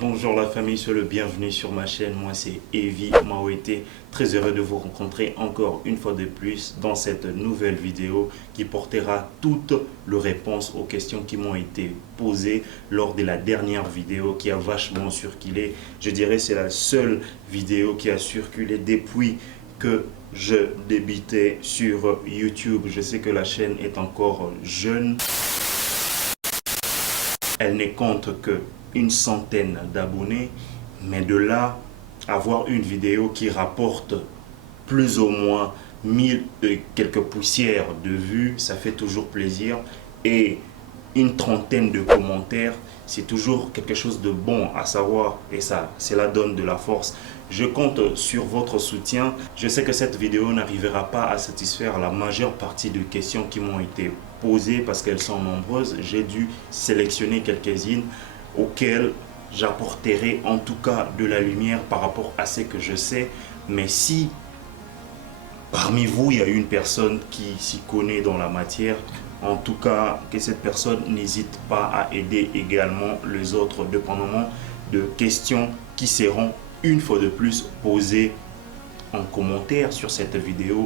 bonjour la famille, soyez le bienvenu sur ma chaîne. Moi c'est Evie Mawete, très heureux de vous rencontrer encore une fois de plus dans cette nouvelle vidéo qui portera toutes les réponses aux questions qui m'ont été posées lors de la dernière vidéo qui a vachement circulé. Je dirais c'est la seule vidéo qui a circulé depuis que je débutais sur YouTube. Je sais que la chaîne est encore jeune. Elle ne compte que une centaine d'abonnés, mais de là, avoir une vidéo qui rapporte plus ou moins 1000 et quelques poussières de vues, ça fait toujours plaisir. Et une trentaine de commentaires, c'est toujours quelque chose de bon à savoir et ça, cela donne de la force. Je compte sur votre soutien. Je sais que cette vidéo n'arrivera pas à satisfaire la majeure partie de questions qui m'ont été posées parce qu'elles sont nombreuses. J'ai dû sélectionner quelques-unes auxquelles j'apporterai en tout cas de la lumière par rapport à ce que je sais. Mais si parmi vous, il y a une personne qui s'y connaît dans la matière, en tout cas, que cette personne n'hésite pas à aider également les autres, dépendamment de questions qui seront une fois de plus posées en commentaire sur cette vidéo.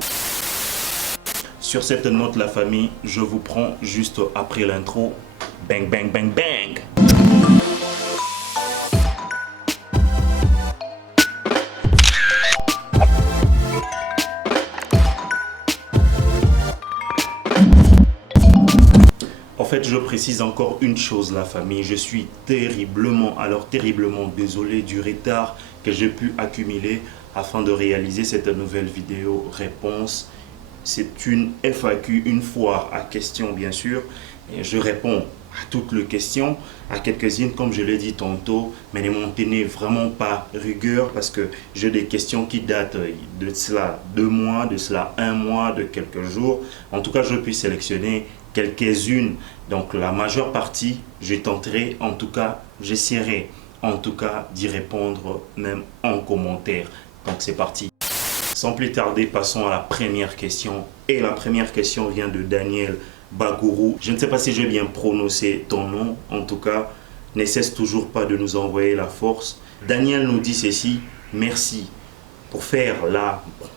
Sur cette note, la famille, je vous prends juste après l'intro. Bang, bang, bang, bang! En fait, je précise encore une chose, la famille. Je suis terriblement désolé du retard que j'ai pu accumuler afin de réaliser cette nouvelle vidéo réponse. C'est une FAQ, une foire à questions, bien sûr. Et je réponds à toutes les questions, à quelques-unes, comme je l'ai dit tantôt, mais ne m'en tenez vraiment pas rigueur parce que j'ai des questions qui datent de cela 2 mois, de cela 1 mois, de quelques jours. En tout cas, je puis sélectionner quelques-unes. Donc la majeure partie, je tenterai, en tout cas, j'essaierai en tout cas d'y répondre même en commentaire. Donc c'est parti. Sans plus tarder, passons à la première question. Et la première question vient de Daniel Bagourou. Je ne sais pas si j'ai bien prononcé ton nom. En tout cas, ne cesse toujours pas de nous envoyer la force. Daniel nous dit ceci. Merci. Pour faire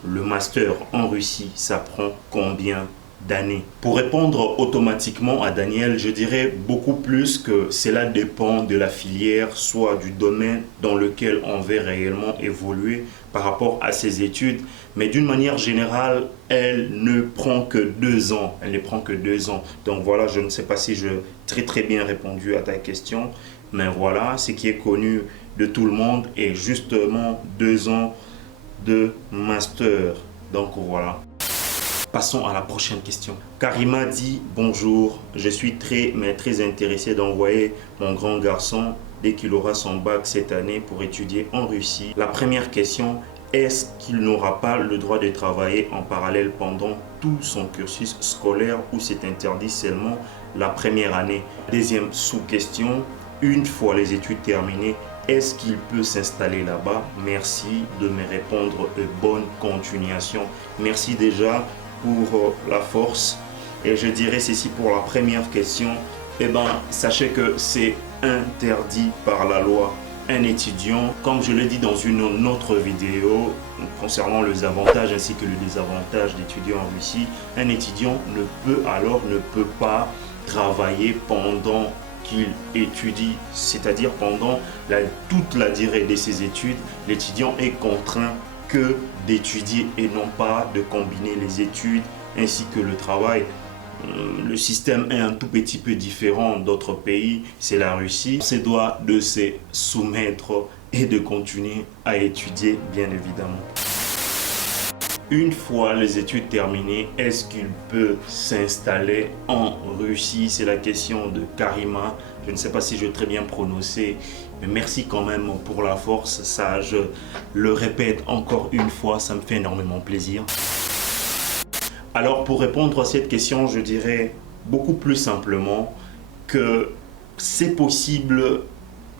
le master en Russie, ça prend combien d'années? Pour répondre automatiquement à Daniel, je dirais beaucoup plus que cela dépend de la filière, soit du domaine dans lequel on veut réellement évoluer par rapport à ses études. Mais d'une manière générale, elle ne prend que 2 ans. Elle ne prend que 2 ans. Donc voilà, je ne sais pas si je très bien répondu à ta question. Mais voilà, ce qui est connu de tout le monde est justement 2 ans de master. Donc voilà. Passons à la prochaine question. Karima dit bonjour, je suis très intéressé d'envoyer mon grand garçon dès qu'il aura son bac cette année pour étudier en Russie. La première question, est-ce qu'il n'aura pas le droit de travailler en parallèle pendant tout son cursus scolaire ou c'est interdit seulement la première année? Deuxième sous-question, une fois les études terminées, est-ce qu'il peut s'installer là-bas? Merci de me répondre et bonne continuation. Merci déjà pour la force. Et je dirais ceci pour la première question. Eh bien, sachez que c'est interdit par la loi. Un étudiant, comme je l'ai dit dans une autre vidéo concernant les avantages ainsi que les désavantages d'étudier en Russie, un étudiant ne peut pas travailler pendant qu'il étudie, c'est-à-dire pendant toute la durée de ses études. L'étudiant est contraint que d'étudier et non pas de combiner les études ainsi que le travail. Le système est un tout petit peu différent d'autres pays, c'est la Russie. On se doit de se soumettre et de continuer à étudier, bien évidemment. Une fois les études terminées, est-ce qu'il peut s'installer en Russie? C'est la question de Karima. Je ne sais pas si je vais très bien prononcer, mais merci quand même pour la force. Ça, je le répète encore une fois, ça me fait énormément plaisir. Alors, pour répondre à cette question, je dirais beaucoup plus simplement que c'est possible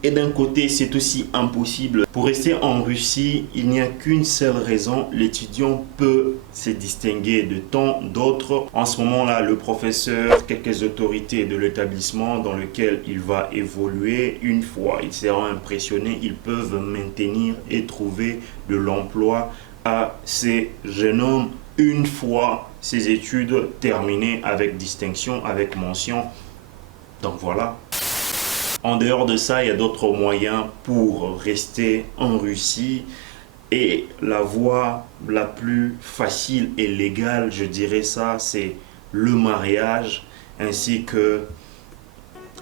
Et d'un côté, c'est aussi impossible. Pour rester en Russie, il n'y a qu'une seule raison. L'étudiant peut se distinguer de tant d'autres. En ce moment-là, le professeur, quelques autorités de l'établissement dans lequel il va évoluer, une fois ils seront impressionnés, ils peuvent maintenir et trouver de l'emploi à ces jeunes hommes une fois ces études terminées avec distinction, avec mention. Donc voilà. En dehors de ça, il y a d'autres moyens pour rester en Russie. Et la voie la plus facile et légale, je dirais ça, c'est le mariage ainsi que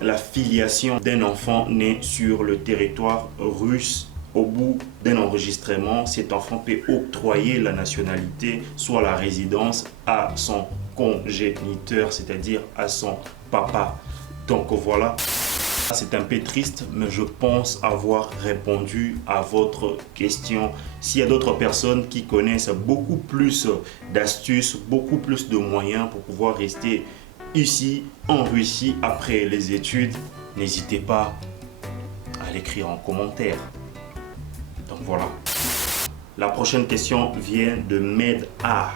la filiation d'un enfant né sur le territoire russe. Au bout d'un enregistrement, cet enfant peut octroyer la nationalité, soit la résidence, à son congéniteur, c'est-à-dire à son papa. Donc voilà. C'est un peu triste, mais je pense avoir répondu à votre question. S'il y a d'autres personnes qui connaissent beaucoup plus d'astuces, beaucoup plus de moyens pour pouvoir rester ici en Russie après les études, n'hésitez pas à l'écrire en commentaire. Donc voilà. La prochaine question vient de Med-A.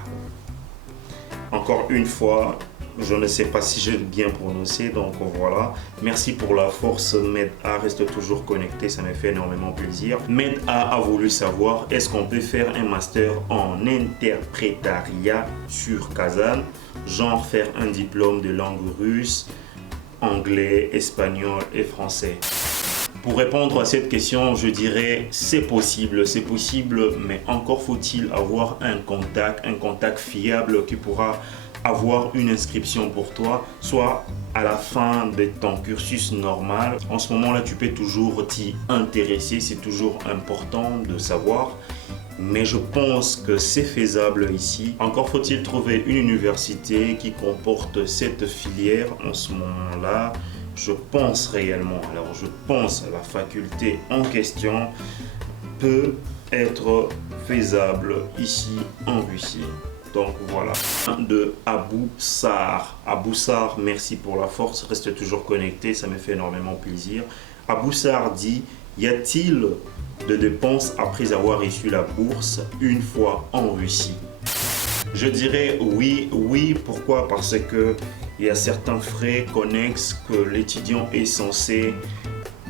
Encore une fois, je ne sais pas si j'ai bien prononcé, donc voilà. Merci pour la force, Med-A, reste toujours connecté, ça me fait énormément plaisir. Med-A a voulu savoir, est-ce qu'on peut faire un master en interprétariat sur Kazan, genre faire un diplôme de langue russe, anglais, espagnol et français? Pour répondre à cette question, je dirais c'est possible, mais encore faut-il avoir un contact fiable qui pourra avoir une inscription pour toi, soit à la fin de ton cursus normal. En ce moment-là, tu peux toujours t'y intéresser, c'est toujours important de savoir. Mais je pense que c'est faisable ici. Encore faut-il trouver une université qui comporte cette filière en ce moment-là. Je pense réellement, alors je pense à la faculté en question peut être faisable ici en Russie. Donc voilà, de Abou Sar. Abou Sar, merci pour la force, reste toujours connecté, ça me fait énormément plaisir. Abou Sar dit, y a-t-il de dépenses après avoir reçu la bourse une fois en Russie? Je dirais oui, pourquoi? Parce que il y a certains frais connexes que l'étudiant est censé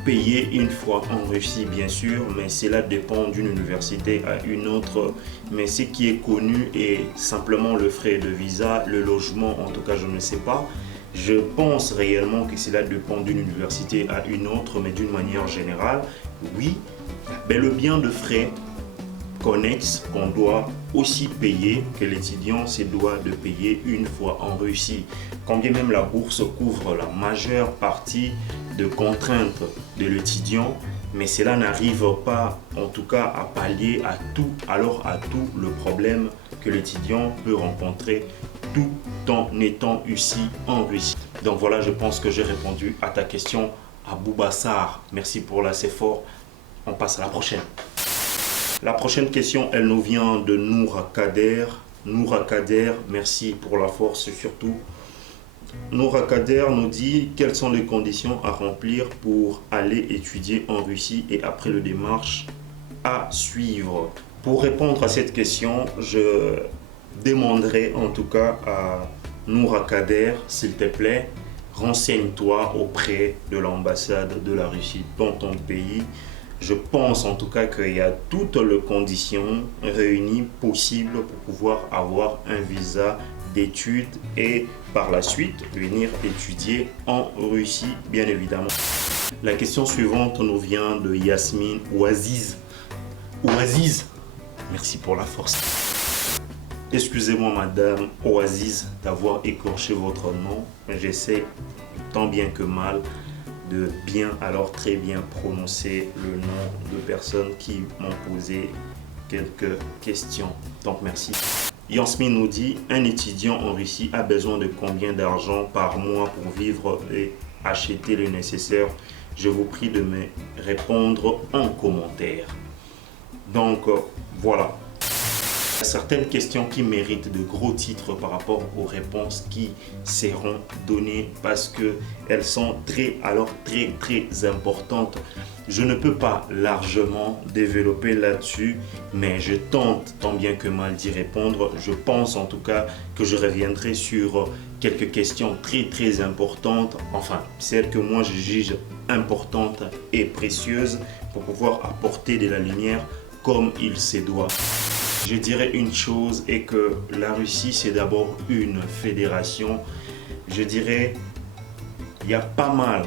payer une fois en Russie, bien sûr, mais cela dépend d'une université à une autre. Mais ce qui est connu est simplement le frais de visa, le logement, en tout cas, je ne sais pas. Je pense réellement que cela dépend d'une université à une autre, mais d'une manière générale, oui, mais le bien de frais connexes qu'on doit aussi payer, que l'étudiant se doit de payer une fois en Russie. Quand bien même la bourse couvre la majeure partie de contraintes de l'étudiant, mais cela n'arrive pas en tout cas à pallier à tout le problème que l'étudiant peut rencontrer tout en étant ici en Russie. Donc voilà, je pense que j'ai répondu à ta question, Abou Bassar. Merci pour l'assez fort. On passe à la prochaine. La prochaine question, elle nous vient de Noura Kader. Noura Kader, merci pour la force surtout. Noura Kader nous dit quelles sont les conditions à remplir pour aller étudier en Russie et après le démarche à suivre. Pour répondre à cette question, je demanderai en tout cas à Noura Kader, s'il te plaît, renseigne-toi auprès de l'ambassade de la Russie dans ton pays. Je pense en tout cas qu'il y a toutes les conditions réunies possibles pour pouvoir avoir un visa d'études et par la suite venir étudier en Russie, bien évidemment. La question suivante nous vient de Yasmine Ouaziz. Ouaziz, merci pour la très excusez-moi madame Ouaziz d'avoir écorché votre nom. J'essaie tant bien que mal de bien, alors très bien prononcer le nom de personnes qui m'ont posé quelques questions. Donc merci. Yasmine nous dit, un étudiant en Russie a besoin de combien d'argent par mois pour vivre et acheter le nécessaire? Je vous prie de me répondre en commentaire. Donc voilà. Certaines questions qui méritent de gros titres par rapport aux réponses qui seront données parce qu'elles sont très importantes. Je ne peux pas largement développer là-dessus, mais je tente tant bien que mal d'y répondre. Je pense en tout cas que je reviendrai sur quelques questions très importantes, enfin celles que moi je juge importantes et précieuses pour pouvoir apporter de la lumière comme il se doit. Je dirais une chose est que la Russie, c'est d'abord une fédération. Je dirais, il y a pas mal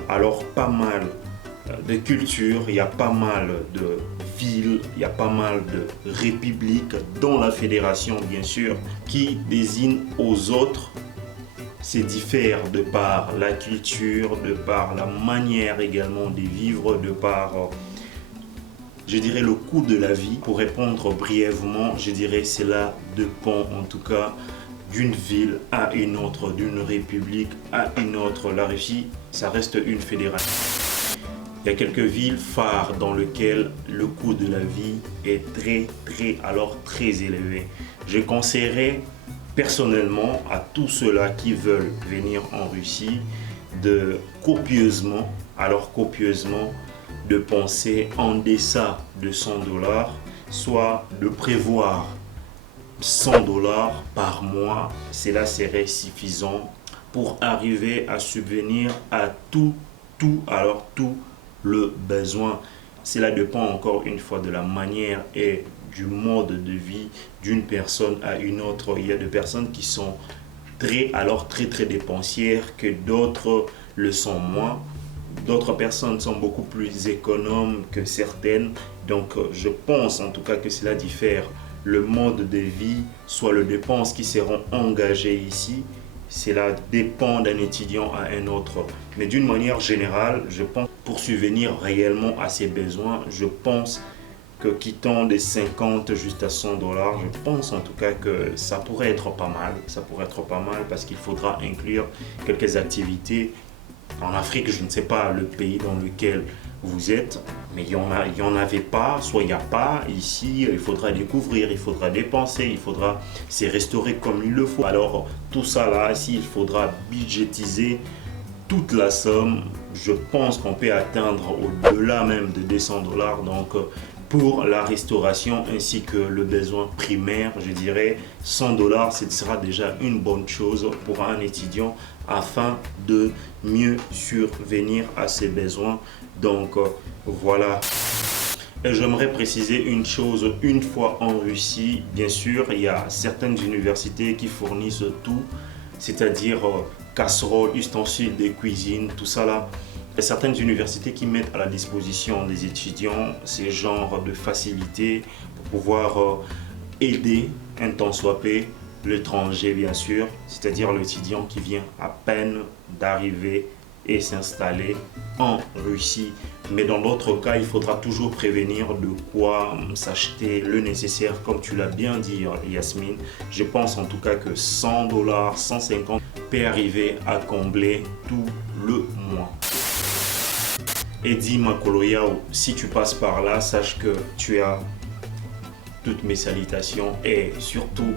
de cultures, il y a pas mal de villes, il y a pas mal de républiques dans la fédération, bien sûr, qui désignent aux autres. C'est diffère de par la culture, de par la manière également de vivre, de par... je dirais le coût de la vie. Pour répondre brièvement, je dirais cela dépend en tout cas d'une ville à une autre, d'une république à une autre. La Russie, ça reste une fédération. Il y a quelques villes phares dans lesquelles le coût de la vie est très élevé. Je conseillerais personnellement à tous ceux-là qui veulent venir en Russie de copieusement, de penser en deçà de 100 $, soit de prévoir 100 $ par mois. Cela serait suffisant pour arriver à subvenir à tout le besoin. Cela dépend encore une fois de la manière et du mode de vie d'une personne à une autre. Il y a des personnes qui sont très dépensières que d'autres le sont moins. D'autres personnes sont beaucoup plus économes que certaines. Donc, je pense en tout cas que cela diffère. Le mode de vie, soit les dépenses qui seront engagées ici, cela dépend d'un étudiant à un autre. Mais d'une manière générale, je pense pour subvenir réellement à ses besoins, je pense que quittant des 50 juste à 100 $, je pense en tout cas que ça pourrait être pas mal. Ça pourrait être pas mal parce qu'il faudra inclure quelques activités. En Afrique, je ne sais pas le pays dans lequel vous êtes, mais il y en avait pas, soit il n'y a pas. Ici, il faudra découvrir, il faudra dépenser, il faudra se restaurer comme il le faut. Alors, tout ça là, s'il faudra budgétiser toute la somme, je pense qu'on peut atteindre au-delà même de 200 $. Donc, pour la restauration ainsi que le besoin primaire, je dirais 100 $, ce sera déjà une bonne chose pour un étudiant afin de mieux survenir à ses besoins. Donc voilà. Et j'aimerais préciser une chose, une fois en Russie, bien sûr, il y a certaines universités qui fournissent tout, c'est-à-dire casseroles, ustensiles de cuisine, tout ça là. Il y a certaines universités qui mettent à la disposition des étudiants ces genres de facilités pour pouvoir aider un tant soit peu l'étranger, bien sûr, c'est-à-dire l'étudiant qui vient à peine d'arriver et s'installer en Russie. Mais dans d'autres cas, il faudra toujours prévenir de quoi s'acheter le nécessaire, comme tu l'as bien dit, Yasmine. Je pense en tout cas que 100 $, 150 peut arriver à combler tout le mois. Eddie Makoloyao, si tu passes par là, sache que tu as toutes mes salutations et surtout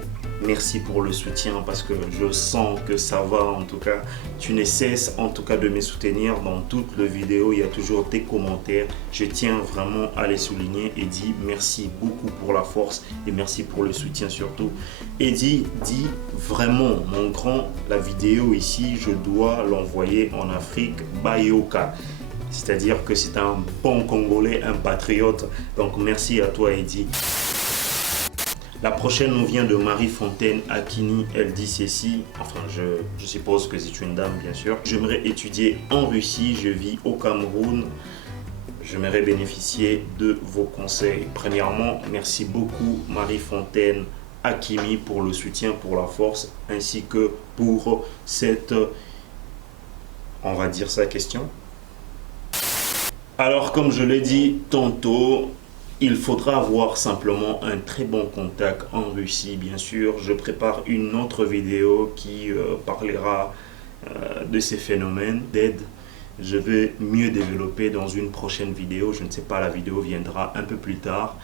merci pour le soutien parce que je sens que ça va. En tout cas, tu ne cesses en tout cas de me soutenir dans toutes les vidéos. Il y a toujours tes commentaires. Je tiens vraiment à les souligner. Eddie, merci beaucoup pour la force et merci pour le soutien surtout. Eddie dit vraiment, mon grand, la vidéo ici, je dois l'envoyer en Afrique, Bayoka. C'est-à-dire que c'est un bon Congolais, un patriote. Donc merci à toi, Eddie. La prochaine nous vient de Marie-Fontaine Akini. Elle dit ceci, enfin je suppose que c'est une dame bien sûr. J'aimerais étudier en Russie, je vis au Cameroun. J'aimerais bénéficier de vos conseils. Premièrement, merci beaucoup Marie-Fontaine Akimi pour le soutien, pour la force, ainsi que pour cette, on va dire sa question. Alors comme je l'ai dit tantôt, il faudra avoir simplement un très bon contact en Russie, bien sûr. Je prépare une autre vidéo qui parlera de ces phénomènes d'aide. Je vais mieux développer dans une prochaine vidéo. Je ne sais pas, la vidéo viendra un peu plus tard.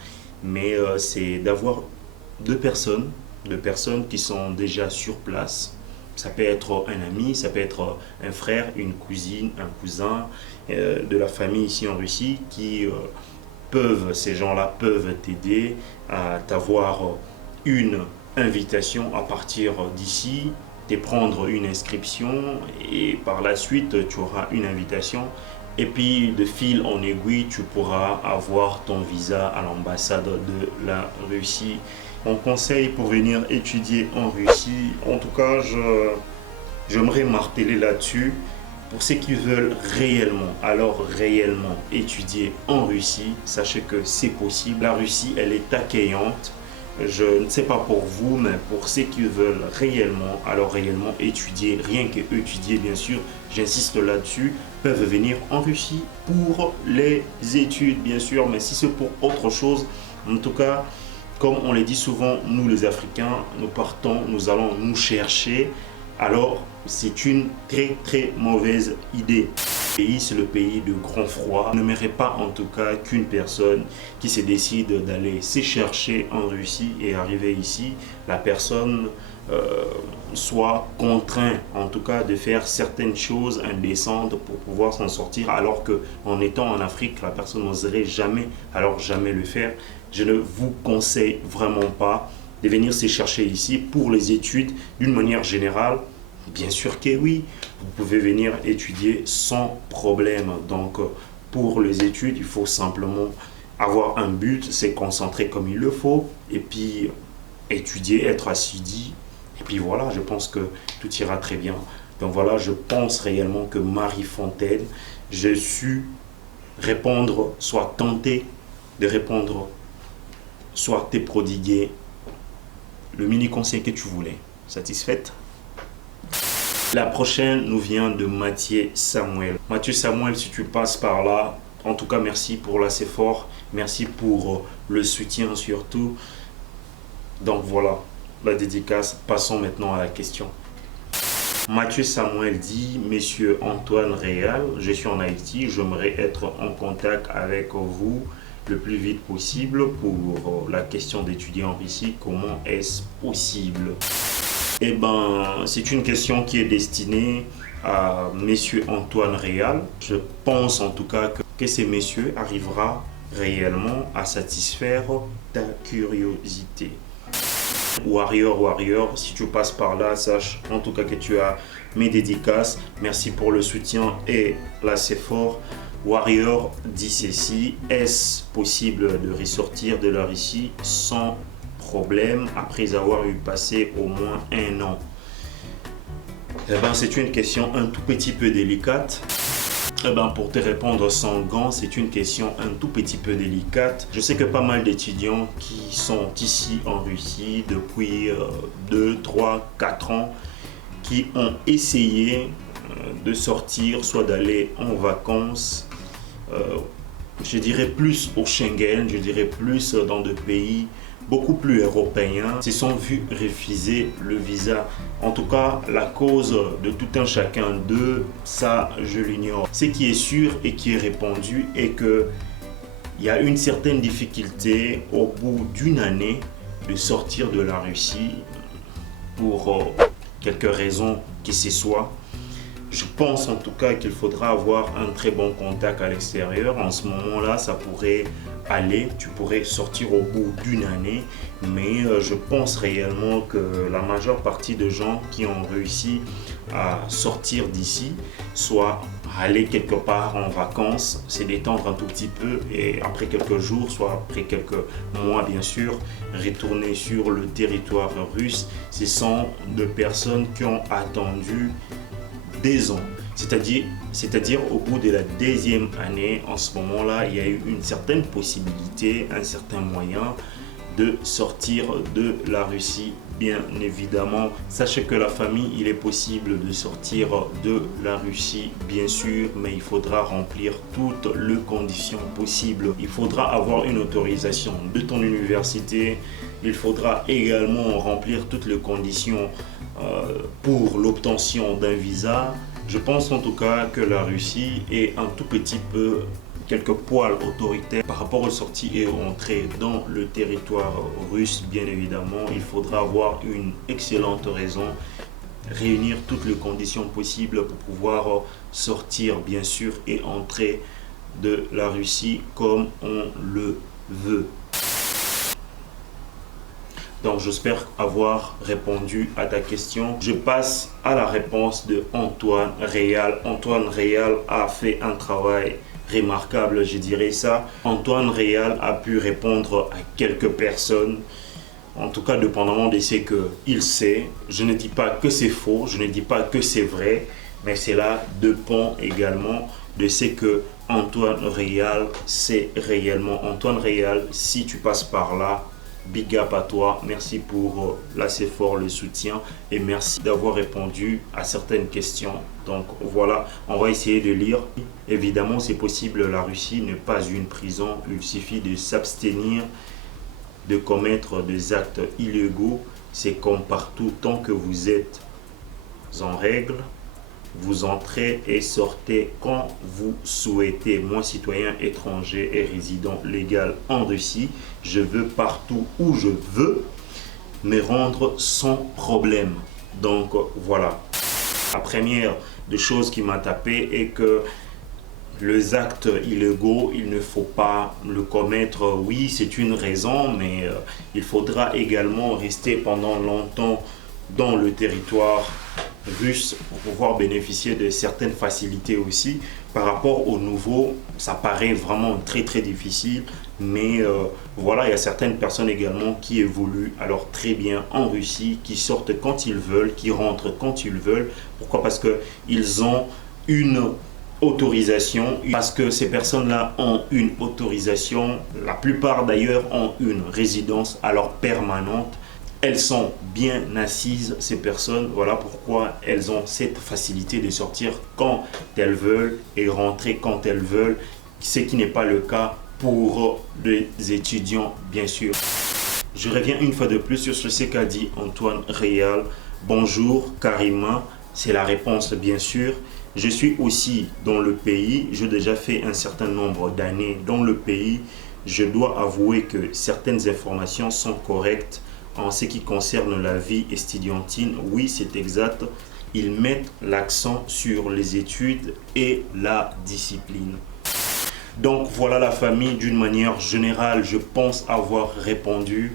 Mais c'est d'avoir deux personnes, qui sont déjà sur place. Ça peut être un ami, ça peut être un frère, une cousine, un cousin de la famille ici en Russie qui ces gens-là peuvent t'aider à t'avoir une invitation à partir d'ici, te prendre une inscription et par la suite tu auras une invitation et puis de fil en aiguille tu pourras avoir ton visa à l'ambassade de la Russie. Mon conseil pour venir étudier en Russie, en tout cas j'aimerais marteler là-dessus. Pour ceux qui veulent réellement, alors réellement étudier en Russie, sachez que c'est possible. La Russie, elle est accueillante. Je ne sais pas pour vous, mais pour ceux qui veulent réellement, alors réellement étudier, rien que étudier bien sûr, j'insiste là-dessus, peuvent venir en Russie pour les études bien sûr, mais si c'est pour autre chose, en tout cas, comme on le dit souvent, nous les Africains, nous partons, nous allons nous chercher. Alors, c'est une très mauvaise idée. Le pays, c'est le pays de grand froid. Je n'aimerais pas en tout cas qu'une personne qui se décide d'aller se chercher en Russie et arriver ici, la personne soit contrainte en tout cas de faire certaines choses indécentes pour pouvoir s'en sortir, alors qu'en étant en Afrique, la personne n'oserait jamais, alors jamais le faire. Je ne vous conseille vraiment pas de venir se chercher ici pour les études d'une manière générale. Bien sûr que oui, vous pouvez venir étudier sans problème. Donc pour les études, il faut simplement avoir un but, se concentrer comme il le faut et puis étudier, être assidu. Et puis voilà, je pense que tout ira très bien. Donc voilà, je pense réellement que Marie Fontaine, j'ai su répondre, soit tenter de répondre, soit te prodiguer le mini conseil que tu voulais. Satisfaite? La prochaine nous vient de Mathieu Samuel. Mathieu Samuel, si tu passes par là, en tout cas merci pour l'assez fort, merci pour le soutien surtout. Donc voilà, la dédicace. Passons maintenant à la question. Mathieu Samuel dit: Monsieur Antoine Réal, je suis en Haïti, j'aimerais être en contact avec vous le plus vite possible pour la question d'étudier en Russie. Comment est-ce possible? Eh ben, c'est une question qui est destinée à Monsieur Antoine Réal. Je pense en tout cas que ces messieurs arrivera réellement à satisfaire ta curiosité. Warrior, si tu passes par là, sache en tout cas que tu as mes dédicaces. Merci pour le soutien et là c'est fort. Warrior dit ceci: est-ce possible de ressortir de la Russie sans problème après avoir eu passé au moins 1 an? Eh ben, c'est une question un tout petit peu délicate. Eh ben, pour te répondre sans gants, c'est une question un tout petit peu délicate. Je sais que pas mal d'étudiants qui sont ici en Russie depuis 2, 3, 4 ans, qui ont essayé de sortir, soit d'aller en vacances, je dirais plus au Schengen, je dirais plus dans des pays beaucoup plus européens, se sont vus refuser le visa. En tout cas, la cause de tout un chacun d'eux, ça je l'ignore. Ce qui est sûr et qui est répandu est que il y a une certaine difficulté au bout d'1 année de sortir de la Russie pour quelques raisons que ce soit. Je pense en tout cas qu'il faudra avoir un très bon contact à l'extérieur. En ce moment-là, ça pourrait aller, tu pourrais sortir au bout d'1 année, mais je pense réellement que la majeure partie de gens qui ont réussi à sortir d'ici, soit aller quelque part en vacances, se détendre un tout petit peu et après quelques jours, soit après quelques mois bien sûr, retourner sur le territoire russe, ce sont des personnes qui ont attendu des ans. C'est-à-dire au bout de la 2e année, en ce moment-là, il y a eu une certaine possibilité, un certain moyen de sortir de la Russie, bien évidemment. Sachez que la famille, il est possible de sortir de la Russie, bien sûr, mais il faudra remplir toutes les conditions possibles. Il faudra avoir une autorisation de ton université. Il faudra également remplir toutes les conditions pour l'obtention d'un visa. Je pense en tout cas que la Russie est un tout petit peu quelques poils autoritaires par rapport aux sorties et aux entrées dans le territoire russe. Bien évidemment, il faudra avoir une excellente raison, réunir toutes les conditions possibles pour pouvoir sortir bien sûr et entrer de la Russie comme on le veut. Donc j'espère avoir répondu à ta question. Je passe à la réponse de Antoine Réal. Antoine Réal a fait un travail remarquable, je dirais ça. Antoine Réal a pu répondre à quelques personnes, en tout cas dépendamment de ce qu'il sait. Je ne dis pas que c'est faux, je ne dis pas que c'est vrai, mais cela dépend également de ce que Antoine Réal sait réellement. Antoine Réal, si tu passes par là, big up à toi, merci pour l'assez fort, le soutien et merci d'avoir répondu à certaines questions. Donc voilà, on va essayer de lire. Évidemment, c'est possible, la Russie n'est pas une prison, il suffit de s'abstenir de commettre des actes illégaux. C'est comme partout, tant que vous êtes en règle, vous entrez et sortez quand vous souhaitez. Moi, citoyen étranger et résident légal en Russie, je veux partout où je veux me rendre sans problème. Donc voilà. La première des choses qui m'a tapé est que les actes illégaux, il ne faut pas le commettre. Oui, c'est une raison, mais il faudra également rester pendant longtemps dans le territoire russe pour pouvoir bénéficier de certaines facilités aussi. Par rapport aux nouveaux, ça paraît vraiment très difficile, mais voilà, il y a certaines personnes également qui évoluent alors très bien en Russie, qui sortent quand ils veulent, qui rentrent quand ils veulent. Pourquoi? Parce qu'ils ont une autorisation, parce que ces personnes-là ont une autorisation, la plupart d'ailleurs ont une résidence alors permanente. Elles sont bien assises, ces personnes. Voilà pourquoi elles ont cette facilité de sortir quand elles veulent et rentrer quand elles veulent, ce qui n'est pas le cas pour les étudiants, bien sûr. Je reviens une fois de plus sur ce qu'a dit Antoine Réal. Bonjour Karima, c'est la réponse bien sûr. Je suis aussi dans le pays, j'ai déjà fait un certain nombre d'années dans le pays. Je dois avouer que certaines informations sont correctes. En ce qui concerne la vie estudiantine, oui, c'est exact. Ils mettent l'accent sur les études et la discipline. Donc voilà la famille, d'une manière générale, je pense avoir répondu,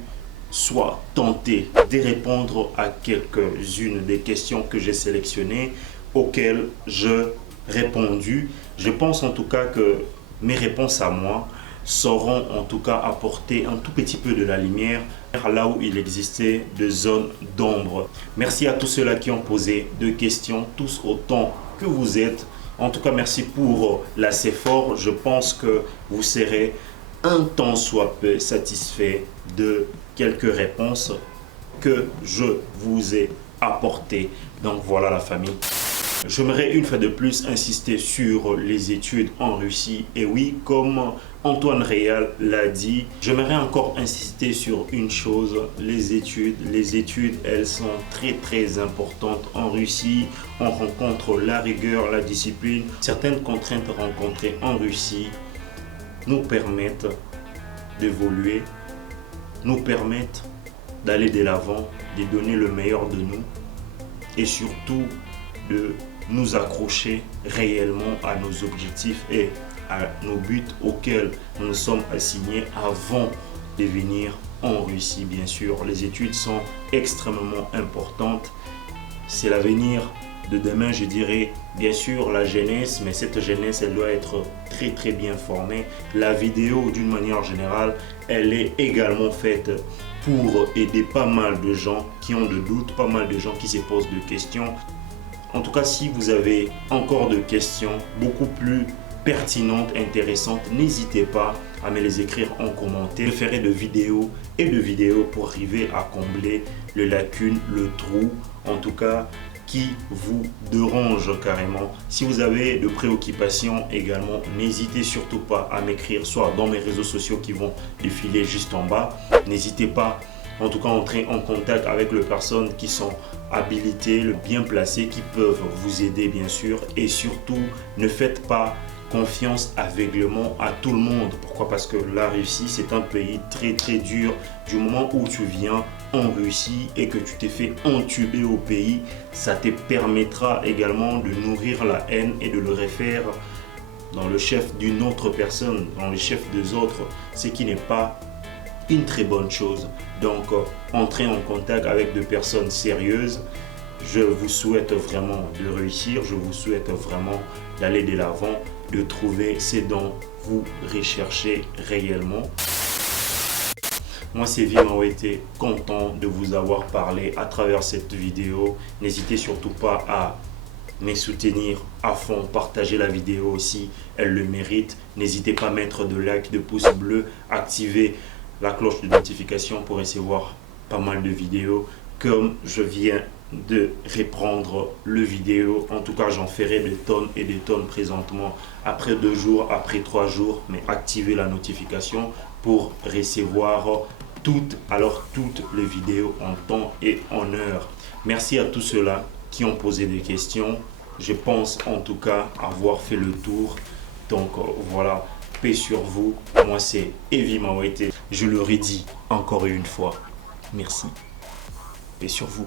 soit tenté de répondre à quelques-unes des questions que j'ai sélectionnées, auxquelles j'ai répondu. Je pense en tout cas que mes réponses à moi sauront en tout cas apporter un tout petit peu de la lumière là où il existait des zones d'ombre. Merci à tous ceux-là qui ont posé deux questions, tous autant que vous êtes. En tout cas, merci pour l'assez fort. Je pense que vous serez un tant soit peu satisfait de quelques réponses que je vous ai apportées. Donc voilà la famille. J'aimerais une fois de plus insister sur les études en Russie. Et oui, comme Antoine Réal l'a dit, j'aimerais encore insister sur une chose, les études. Les études, elles sont très importantes en Russie. On rencontre la rigueur, la discipline. Certaines contraintes rencontrées en Russie nous permettent d'évoluer, nous permettent d'aller de l'avant, de donner le meilleur de nous et surtout de nous accrocher réellement à nos objectifs et à nos buts auxquels nous nous sommes assignés avant de venir en Russie. Bien sûr, les études sont extrêmement importantes. C'est l'avenir de demain, je dirais. Bien sûr, la jeunesse, mais cette jeunesse, elle doit être très bien formée. La vidéo, d'une manière générale, elle est également faite pour aider pas mal de gens qui ont des doutes, pas mal de gens qui se posent des questions. En tout cas, si vous avez encore des questions beaucoup plus pertinentes, intéressantes, n'hésitez pas à me les écrire en commentaire. Je ferai de vidéos et de vidéos pour arriver à combler les lacunes, le trou, en tout cas, qui vous dérange carrément. Si vous avez de préoccupations également, n'hésitez surtout pas à m'écrire, soit dans mes réseaux sociaux qui vont défiler juste en bas. N'hésitez pas, en tout cas, à entrer en contact avec les personnes qui sont habilitées, bien placées, qui peuvent vous aider bien sûr. Et surtout, ne faites pas confiance aveuglément à tout le monde. Pourquoi? Parce que la Russie, c'est un pays très très dur. Du moment où tu viens en Russie et que tu t'es fait entuber au pays, ça te permettra également de nourrir la haine et de le refaire dans le chef d'une autre personne, dans le chef des autres, ce qui n'est pas une très bonne chose. Donc, entrez en contact avec des personnes sérieuses. Je vous souhaite vraiment de réussir, je vous souhaite vraiment d'aller de l'avant, de trouver ce dont vous recherchez réellement. Moi, c'est Vimawete, content de vous avoir parlé à travers cette vidéo. N'hésitez surtout pas à me soutenir à fond, partager la vidéo aussi, elle le mérite. N'hésitez pas à mettre de like, de pouces bleus, activer la cloche de notification pour recevoir pas mal de vidéos. Comme je viens de reprendre le vidéo, en tout cas j'en ferai des tonnes et des tonnes présentement, après 2 jours, après 3 jours, mais activez la notification pour recevoir toutes les vidéos en temps et en heure. Merci à tous ceux-là qui ont posé des questions. Je pense en tout cas avoir fait le tour. Donc voilà, paix sur vous. Moi c'est Vimawete. Je le redis encore une fois. Merci. Paix sur vous.